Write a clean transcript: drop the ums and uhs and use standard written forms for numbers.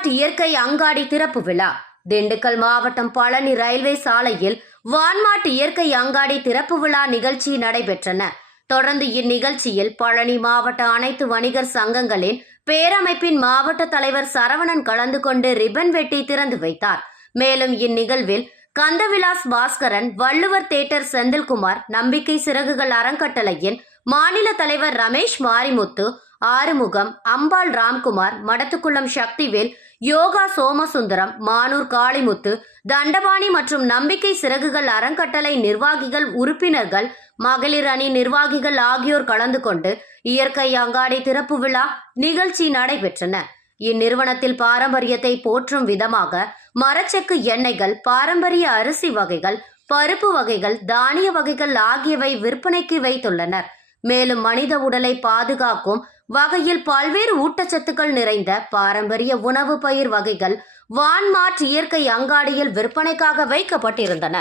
வான்மார்ட் இயற்கை அங்காடி திறப்பு விழா. திண்டுக்கல் மாவட்டம் பழனி ரயில்வே சாலையில் வான்மார்ட் இயற்கை அங்காடி திறப்பு விழா நிகழ்ச்சி நடைபெற்றன. தொடர்ந்து இந்நிகழ்ச்சியில் பழனி மாவட்ட அனைத்து வணிகர் சங்கங்களின் பேரமைப்பின் மாவட்ட தலைவர் சரவணன் கலந்து கொண்டு ரிப்பன் வெட்டி திறந்து வைத்தார். மேலும் இந்நிகழ்வில் கந்தவிலாஸ் பாஸ்கரன், வள்ளுவர் தேட்டர் செந்தில்குமார், நம்பிக்கை சிறகுகள் அறக்கட்டளையின் மாநில தலைவர் ரமேஷ் மாரிமுத்து, ஆறுமுகம், அம்பாள் ராம்குமார், மடத்துக்குளம் சக்திவேல், யோகா சோமசுந்தரம், மானூர் காளிமுத்து, தண்டபாணி மற்றும் நம்பிக்கை சிறகுகள் அறக்கட்டளை நிர்வாகிகள், உறுப்பினர்கள், மகளிர் அணி நிர்வாகிகள் ஆகியோர் கலந்து கொண்டு இயற்கை அங்காடி திறப்பு விழா நிகழ்ச்சி நடைபெற்றன. இந்நிறுவனத்தில் பாரம்பரியத்தை போற்றும் விதமாக மரச்செக்கு எண்ணெய்கள், பாரம்பரிய அரிசி வகைகள், பருப்பு வகைகள், தானிய வகைகள் ஆகியவை விற்பனைக்கு வைத்துள்ளனர். மேலும் மனித உடலை பாதுகாக்கும் வகையில் பல்வேறு ஊட்டச்சத்துக்கள் நிறைந்த பாரம்பரிய உணவு பயிர் வகைகள் வான்மார்ட் இயற்கை அங்காடியில் விற்பனைக்காக வைக்கப்பட்டிருந்தன.